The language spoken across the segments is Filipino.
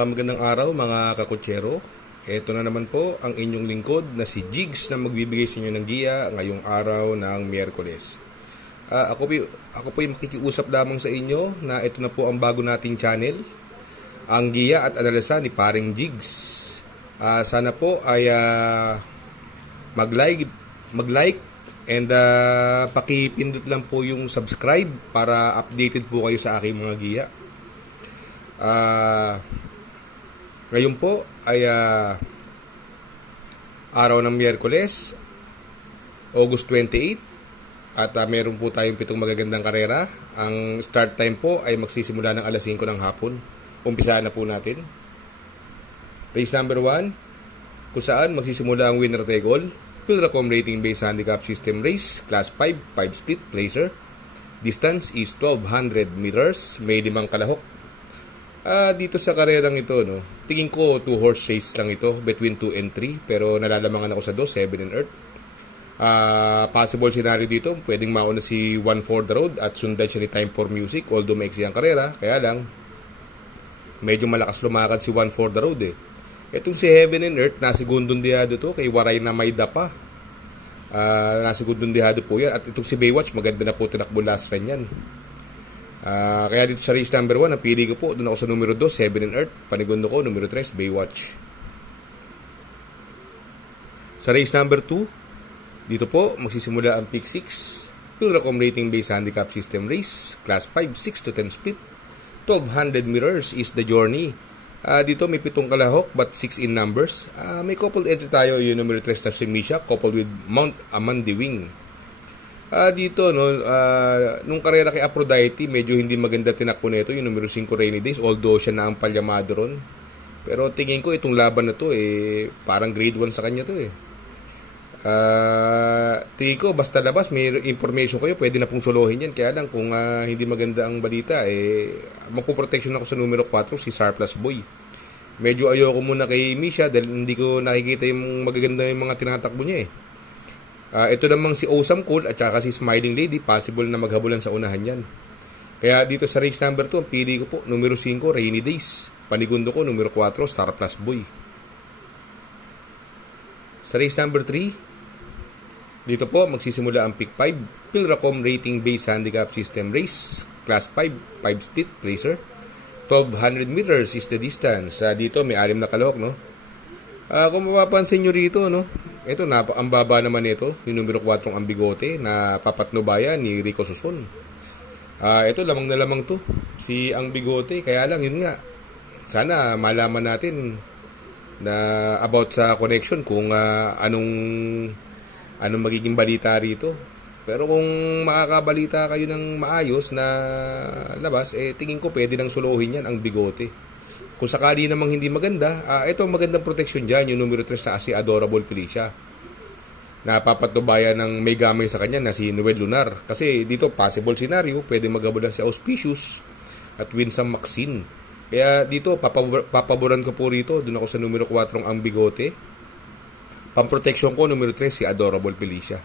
Magandang araw mga kakutsero. Ito na naman po ang inyong lingkod na si Jigs na magbibigay sa inyo ng giya ngayong araw ng Miyerkules. Ako po yung makikiusap lamang sa inyo na ito na po ang bago nating channel, ang giya at analisa ni Paring Jigs. Sana po ay mag-like and pakipindot lang po yung subscribe para updated po kayo sa aking mga giya. Ngayon po ay araw ng Miyerkules, August 28, at meron po tayong 7 magagandang karera. Ang start time po ay magsisimula ng alas 5 ng hapon. Umpisaan na po natin. Race number 1, kung saan magsisimula ang winner take all. Pilracom rating based handicap system race, class 5 split placer. Distance is 1200 meters, may 5 kalahok. Dito sa karerang ito, no, tingin ko 2-horse race lang ito, between 2 and 3, pero nalalamangan ako sa 2, 7 and Earth. Possible scenario dito, pwedeng mauna si 1 for the road at sundan siya ni Time for Music, although maiksi ang karera, kaya lang medyo malakas lumakad si 1 for the road Itong si Heaven and Earth, nasigundong dihado to, kay Waray na may dapa. Nasigundong dihado po yan. At itong si Baywatch, maganda na po tinakbo last run yan. Kaya dito sa race number 1, ang pili ko po, doon ako sa numero 2, Heaven and Earth. Panigundo ko, numero 3, Baywatch. Sa race number 2, dito po, magsisimula ang pick 6. Pilracom rating based handicap system race, class 5, 6 to 10 split. 1200 meters is the journey. Dito may 7 kalahok but 6 in numbers. May coupled entry tayo, yung numero 3 na si Misha, coupled with Mount Amandiwing. Dito, no, nung karera kay Aphrodite, medyo hindi maganda tinakbo nito, yung numero 5 Rainy Days, although siya na ang palyamado ron. Pero tingin ko itong laban na to, parang grade 1 sa kanya to tingin ko, basta labas, may information kayo, pwede na pong solohin yan. Kaya lang, kung hindi maganda ang balita, magpuprotection ako sa numero 4, si Surplus Boy. Medyo ayoko muna kay Misha dahil hindi ko nakikita yung magaganda yung mga tinatakbo niya ito namang si Awesome Cool at saka si Smiling Lady, possible na maghabulan sa unahan yan. Kaya dito sa race number 2, ang pili ko po, numero 5, Rainy Days. Panigundo ko, numero 4, Surplus Boy. Sa race number 3, dito po, magsisimula ang pick 5. Pilracom rating based handicap system race, class 5 split placer. 1200 meters is the distance. Dito, may 6 na kalahok, no? Kung mapapansin nyo rito, no, ito na, ang baba naman ito, yung numero 4 ang bigote na papatnubaya ni Rico Suson. Ito lamang na lamang to, si ang bigote, kaya lang yun nga, sana malaman natin na about sa connection kung anong magiging balita rito. Pero kung makakabalita kayo ng maayos na labas, tingin ko pwede nang suluhin yan ang bigote. Kung sakali namang hindi maganda, ito ang magandang protection dyan, yung numero 3 na si Adorable Felicia. Napapatubayan ng may gamay sa kanya na si Noel Lunar. Kasi dito, possible scenario, pwede magabulan si Auspicious at Winsome Maxine. Kaya dito, papaboran ko po rito, doon ako sa numero 4 ang bigote. Pang-protection ko, numero 3, si Adorable Felicia.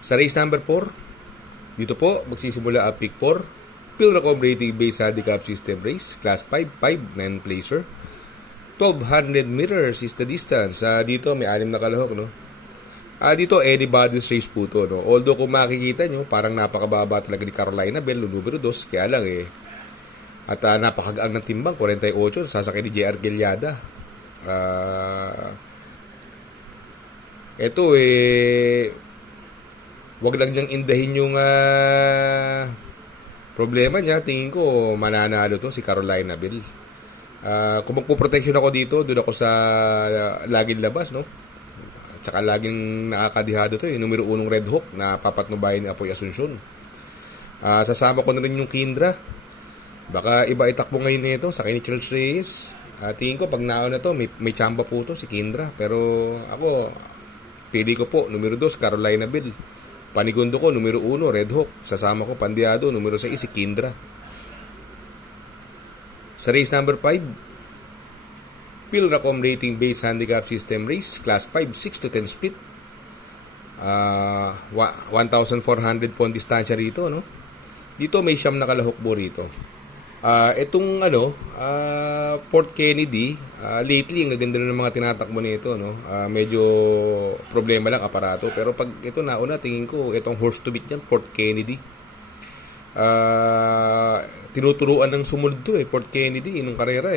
Sa race number 4, dito po, magsisimula ang pick 4. Pilracom rating based handicap system race, class 5 9 placer. 1200 meters is the distance. Dito may 6 na kalahok, no. Dito anybody's race po to, no. Although kung makikita nyo, parang napakababa talaga ni Carolina Bell, numero 2, kaya lang at napakagaang ng timbang, 48, sasakay ni JR Giliada. Ito wag lang niyang indahin yung problema niya. Tingin ko mananalo to si Carolina Bell. Kung magpo-protection ako dito, doon ako sa laging labas, no? Tsaka laging nakakadihado to, yung numero 1 Red Hawk na papatnubayan ni Apoy Asuncion. Sasama ko na rin yung Kindra. Baka iba itakbo ngayon nito sa kay ni Charles Reyes. Tingin ko pag naon na to, may tsamba po to si Kindra. Pero ako, pili ko po numero 2 Carolina Bell. Panigundo ko, numero 1, Red Hawk. Sasama ko, Pandiado, numero 6, si Kindra. Sa race number 5, Pilracom rating based handicap system race, class 5, 6 to 10 split. 1,400 po ang distansya rito, no? Dito may siyam na kalahok po rito. Itong Fort Kennedy, lately ang gaganda na ng mga tinatakbo nito, no. Medyo problema lang aparato, pero pag ito nauna, tingin ko itong horse to beat yan, Fort Kennedy. Tinuturuan ng sumunod to Fort Kennedy nung karera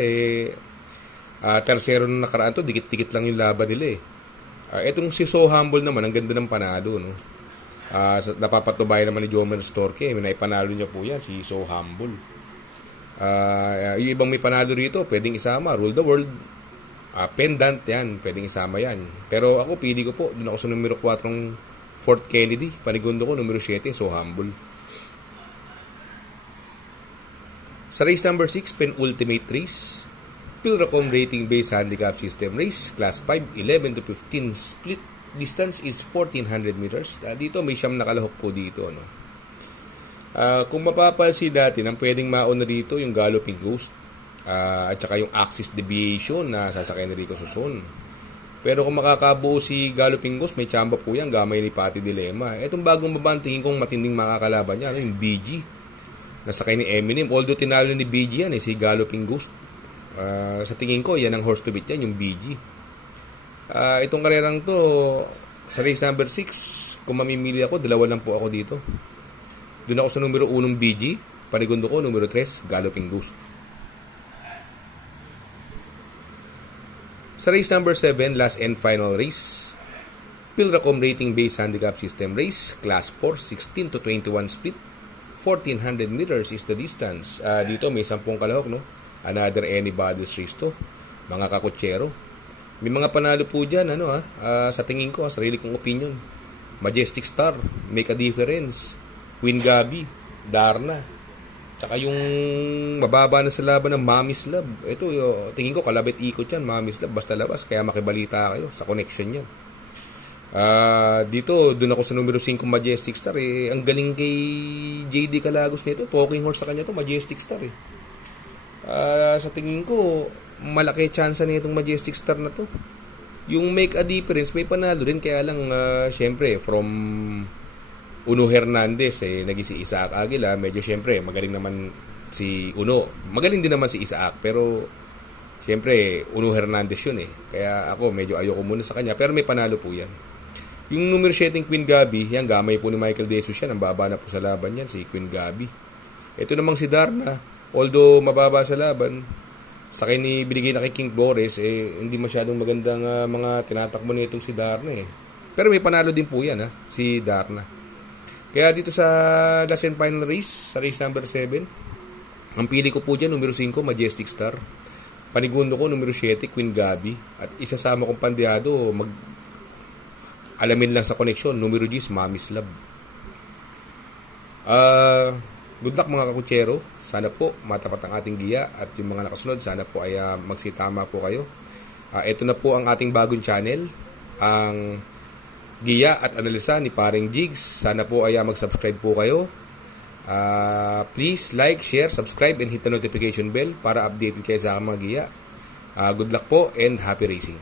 tersero na nakaraan to, dikit-dikit lang yung laban nila Itong si So Humble naman, ang ganda ng panalo, no. Napapatubayan naman ni Jomer Storke, may naipanalo niya po yan, si So Humble. Yung ibang may panalo rito, pwedeng isama, Rule the World, Pendant, yan, pwedeng isama yan. Pero ako, pili ko po, dun ako sa numero 4 Fort Kennedy, panigundo ko, numero 7, So Humble. Sa race number 6, penultimate race, Pilracom Rating Based Handicap System Race, Class 5, 11 to 15, split distance is 1,400 meters. Dito may siyam nakalahok po dito, no. Kung mapapansin natin, ang pwedeng mauna dito yung Galloping Ghost at saka yung Axis Deviation na sasakay ni Rico Suson. Pero kung makakabuo si Galloping Ghost, may tsamba po yan, gamay ni Pati Dilema. Itong bagong baba, tingin kong matinding makakalaban niya, yung BG. Nasakay ni Eminem. Although tinalo ni BG yan, si Galloping Ghost. Sa tingin ko, yan ang horse to beat yan, yung BG. Itong karerang to, sa race number 6, kung mamimili ako, dalawa lang po ako dito. Doon ako sa numero 1 BG, panigundo ko, numero 3, Galloping Ghost. Sa race number 7, last and final race, Pilracom Rating Based Handicap System Race, Class 4, 16 to 21 split, 1,400 meters is the distance. Dito may 10 kalahok, no? Another anybody's race to, mga kakutsero. May mga panalo po dyan, sa tingin ko, sarili kong opinion. Majestic Star, Make a Difference, Queen Gabi, Darna. Tsaka yung mababa na sa laban ng Mami's Love. Ito, tingin ko, kalabit ikot yan, Mami's Love. Basta labas, kaya makibalita kayo sa connection yan. Dito, dun ako sa numero 5, Majestic Star. Ang galing kay JD Calagos nito. Talking horse sa kanya to, Majestic Star. Sa tingin ko, malaki chance na itong Majestic Star na to. Yung Make a Difference, may panalo din. Kaya lang, syempre, from Uno Hernandez, naging si Isaac Aguila. Medyo, syempre, magaling naman si Uno. Magaling din naman si Isaac. Pero, syempre, Uno Hernandez yun Kaya ako, medyo ayoko muna sa kanya. Pero may panalo po yan. Yung numero 7, Queen Gabi, yan, gamay po ni Michael De Jesus yan. Ang baba na po sa laban yan, si Queen Gabi. Ito namang si Darna. Although mababa sa laban, sa akin binigay na kay King Boris, hindi masyadong magandang mga tinatakbo nitong si Darna Pero may panalo din po yan, si Darna. Kaya dito sa last and final race, sa race number 7, ang pili ko po dyan, numero 5, Majestic Star. Panigundo ko, numero 7, Queen Gabi. At isasama kong pandiado, alamin lang sa connection, numero 10, Mami's Love. Good luck mga kakutsero. Sana po matapat ang ating giya at yung mga nakasunod, sana po ay magsitama po kayo. Ito na po ang ating bagong channel, ang Giya at Analisa ni Paring Jigs. Sana po ay mag-subscribe po kayo. Please like, share, subscribe, and hit the notification bell para updated kayo sa mga giya. Good luck po and happy racing.